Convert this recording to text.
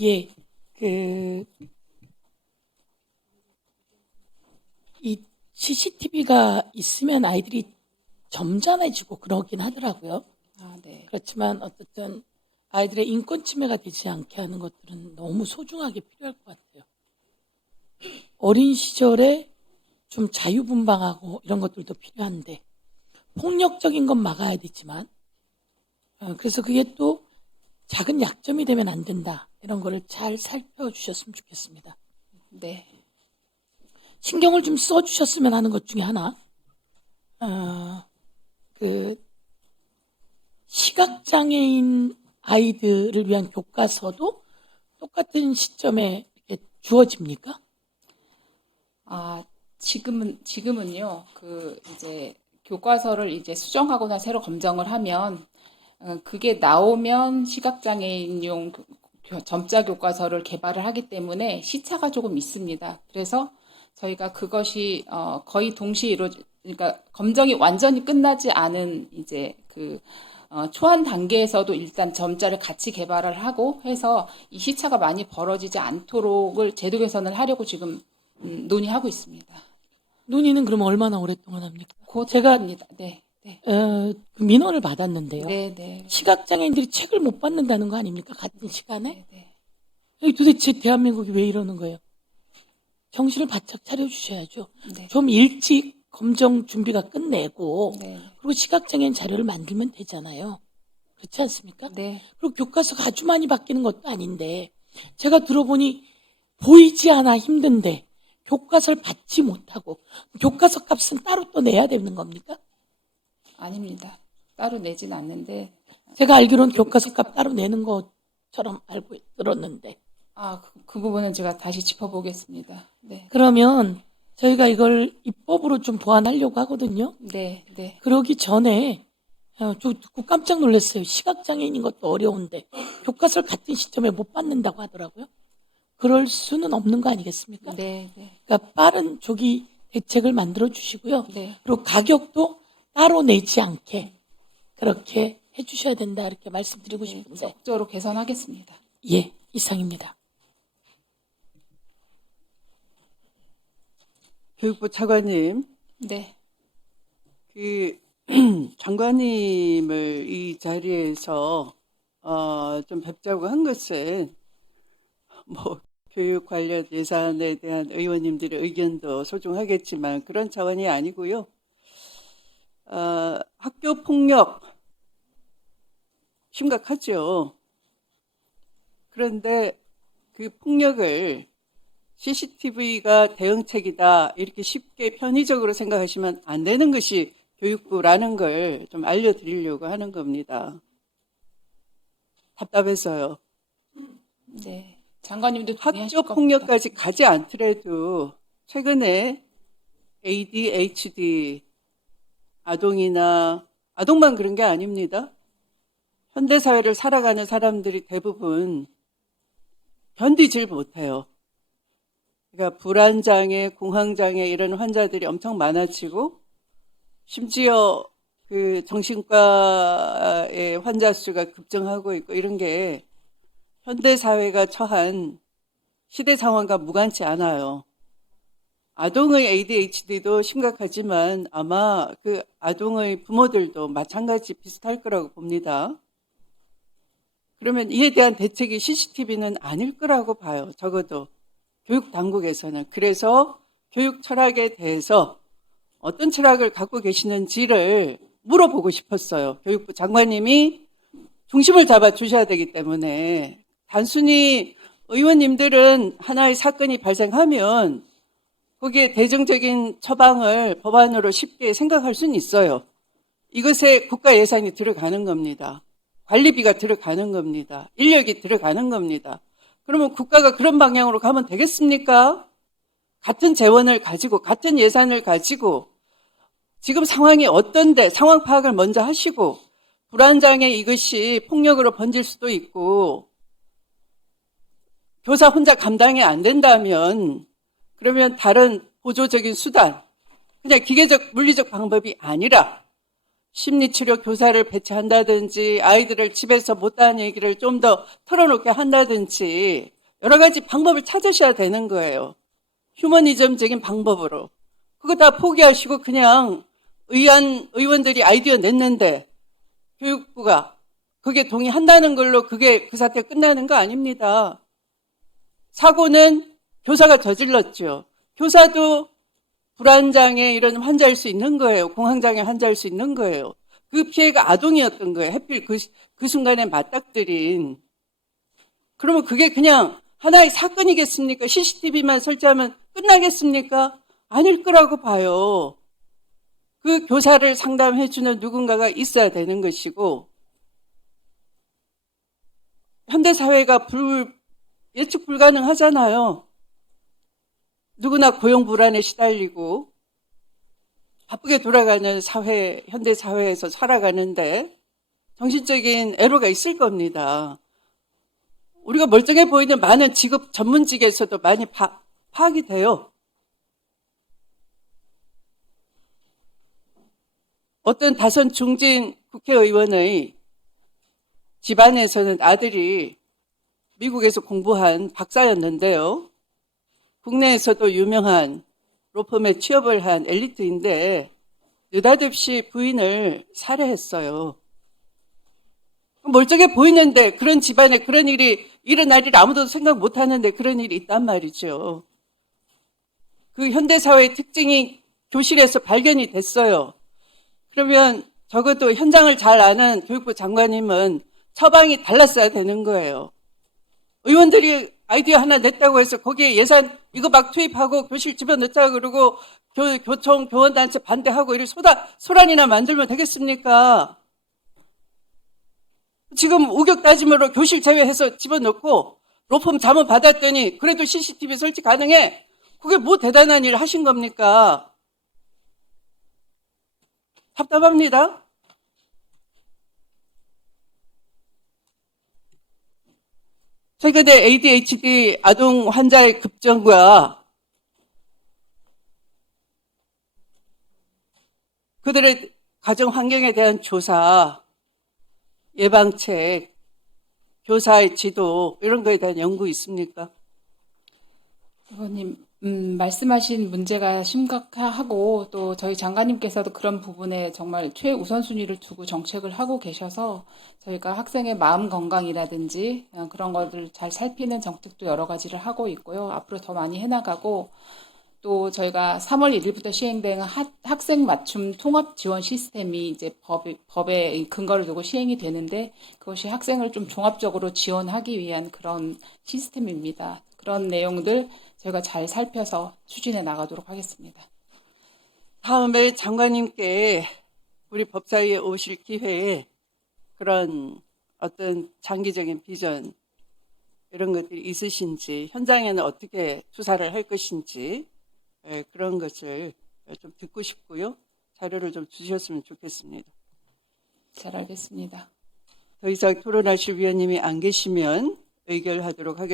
예, 이 CCTV가 있으면 아이들이 점잖해지고 그러긴 하더라고요. 아, 네. 그렇지만 어쨌든 아이들의 인권 침해가 되지 않게 하는 것들은 너무 소중하게 필요할 것 같아요. 어린 시절에 좀 자유분방하고 이런 것들도 필요한데 폭력적인 건 막아야 되지만 그래서 그게 또 작은 약점이 되면 안 된다. 이런 거를 잘 살펴주셨으면 좋겠습니다. 네. 신경을 좀 써주셨으면 하는 것 중에 하나, 그 시각장애인 아이들을 위한 교과서도 똑같은 시점에 이렇게 주어집니까? 아, 지금은요, 이제 교과서를 이제 수정하거나 새로 검정을 하면, 그게 나오면 시각장애인용 점자 교과서를 개발을 하기 때문에 시차가 조금 있습니다. 그래서 저희가 그것이 거의 동시에 그러니까 검정이 완전히 끝나지 않은 이제 초안 단계에서도 일단 점자를 같이 개발을 하고 해서 이 시차가 많이 벌어지지 않도록을 제도 개선을 하려고 지금 논의하고 있습니다. 논의는 그럼 얼마나 오랫동안 합니까? 곧 제가 합니다. 네, 네, 그 민원을 받았는데요. 네, 네, 시각장애인들이 책을 못 받는다는 거 아닙니까? 같은 시간에? 네, 네. 여기 도대체 대한민국이 왜 이러는 거예요? 정신을 바짝 차려주셔야죠. 네. 좀 일찍 검정 준비가 끝내고 네. 그리고 시각장애인 자료를 만들면 되잖아요. 그렇지 않습니까? 네. 그리고 교과서가 아주 많이 바뀌는 것도 아닌데 제가 들어보니 보이지 않아 힘든데 교과서를 받지 못하고 교과서 값은 따로 또 내야 되는 겁니까? 아닙니다. 따로 내진 않는데, 제가 알기로는 교과서 값 따로 내는 것처럼 알고 들었는데 그 부분은 제가 다시 짚어보겠습니다. 네, 그러면 저희가 이걸 입법으로 좀 보완하려고 하거든요. 네, 네. 그러기 전에 저 듣고 깜짝 놀랐어요. 시각장애인인 것도 어려운데 교과서를 같은 시점에 못 받는다고 하더라고요. 그럴 수는 없는 거 아니겠습니까? 네, 네, 그러니까 빠른 조기 대책을 만들어 주시고요. 네. 그리고 가격도 따로 내지 않게 그렇게 해주셔야 된다 이렇게 말씀드리고 네, 싶은데 적극적으로 개선하겠습니다. 예, 이상입니다. 교육부 차관님, 네, 그 장관님을 이 자리에서 좀 뵙자고 한 것은 뭐 교육 관련 예산에 대한 의원님들의 의견도 소중하겠지만 그런 차원이 아니고요. 학교 폭력 심각하죠. 그런데 그 폭력을 CCTV가 대응책이다 이렇게 쉽게 편의적으로 생각하시면 안 되는 것이 교육부라는 걸 좀 알려드리려고 하는 겁니다. 답답해서요. 네. 장관님도 동의하실 학교 겁니다. 폭력까지 가지 않더라도 최근에 ADHD 아동만 그런 게 아닙니다. 현대사회를 살아가는 사람들이 대부분 견디질 못해요. 그러니까 불안장애, 공황장애 이런 환자들이 엄청 많아지고 심지어 그 정신과의 환자 수가 급증하고 있고 이런 게 현대 사회가 처한 시대 상황과 무관치 않아요. 아동의 ADHD도 심각하지만 아마 그 아동의 부모들도 마찬가지 비슷할 거라고 봅니다. 그러면 이에 대한 대책이 CCTV는 아닐 거라고 봐요. 적어도 교육 당국에서는. 그래서 교육 철학에 대해서 어떤 철학을 갖고 계시는지를 물어보고 싶었어요. 교육부 장관님이 중심을 잡아 주셔야 되기 때문에 단순히 의원님들은 하나의 사건이 발생하면 거기에 대정적인 처방을 법안으로 쉽게 생각할 수는 있어요. 이것에 국가 예산이 들어가는 겁니다. 관리비가 들어가는 겁니다. 인력이 들어가는 겁니다. 그러면 국가가 그런 방향으로 가면 되겠습니까? 같은 재원을 가지고 같은 예산을 가지고 지금 상황이 어떤데 상황 파악을 먼저 하시고 불안장애 이것이 폭력으로 번질 수도 있고 교사 혼자 감당이 안 된다면 그러면 다른 보조적인 수단 그냥 기계적 물리적 방법이 아니라 심리치료 교사를 배치한다든지 아이들을 집에서 못하는 얘기를 좀 더 털어놓게 한다든지 여러 가지 방법을 찾으셔야 되는 거예요. 휴머니즘적인 방법으로. 그거 다 포기하시고 그냥 의원들이 아이디어 냈는데 교육부가 그게 동의한다는 걸로 그게 그 사태가 끝나는 거 아닙니다. 사고는 교사가 저질렀죠. 교사도 불안장애 이런 환자일 수 있는 거예요. 공황장애 환자일 수 있는 거예요. 그 피해가 아동이었던 거예요. 하필 그 순간에 맞닥뜨린. 그러면 그게 그냥 하나의 사건이겠습니까? CCTV만 설치하면 끝나겠습니까? 아닐 거라고 봐요. 그 교사를 상담해주는 누군가가 있어야 되는 것이고, 현대사회가 예측 불가능하잖아요. 누구나 고용 불안에 시달리고 바쁘게 돌아가는 현대사회에서 살아가는데 정신적인 애로가 있을 겁니다. 우리가 멀쩡해 보이는 많은 직업 전문직에서도 많이 파악이 돼요. 어떤 다선 중진 국회의원의 집안에서는 아들이 미국에서 공부한 박사였는데요. 국내에서도 유명한 로펌에 취업을 한 엘리트인데 느닷없이 부인을 살해했어요. 멀쩡해 보이는데 그런 집안에 그런 일이 일어날 일 아무도 생각 못하는데 그런 일이 있단 말이죠. 그 현대사회의 특징이 교실에서 발견이 됐어요. 그러면 적어도 현장을 잘 아는 교육부 장관님은 처방이 달랐어야 되는 거예요. 의원들이 아이디어 하나 냈다고 해서 거기에 예산 이거 막 투입하고 교실 집어넣자 그러고 교총 교원단체 반대하고 이렇게 소란이나 만들면 되겠습니까? 지금 우격 따짐으로 교실 제외해서 집어넣고 로펌 자문 받았더니 그래도 CCTV 설치 가능해. 그게 뭐 대단한 일을 하신 겁니까? 답답합니다. 최근에 ADHD 아동 환자의 급증과 그들의 가정 환경에 대한 조사, 예방책, 교사의 지도 이런 거에 대한 연구 있습니까? 의원님, 말씀하신 문제가 심각하고 또 저희 장관님께서도 그런 부분에 정말 최우선순위를 두고 정책을 하고 계셔서 저희가 학생의 마음 건강이라든지 그런 것을 잘 살피는 정책도 여러 가지를 하고 있고요. 앞으로 더 많이 해나가고 또 저희가 3월 1일부터 시행된 학생 맞춤 통합 지원 시스템이 이제 법에 근거를 두고 시행이 되는데 그것이 학생을 좀 종합적으로 지원하기 위한 그런 시스템입니다. 그런 내용들 저희가 잘 살펴서 추진해 나가도록 하겠습니다. 다음에 장관님께 우리 법사위에 오실 기회에 그런 어떤 장기적인 비전 이런 것들이 있으신지 현장에는 어떻게 수사를 할 것인지 그런 것을 좀 듣고 싶고요. 자료를 좀 주셨으면 좋겠습니다. 잘 알겠습니다. 더 이상 토론하실 위원님이 안 계시면 의결하도록 하겠습니다.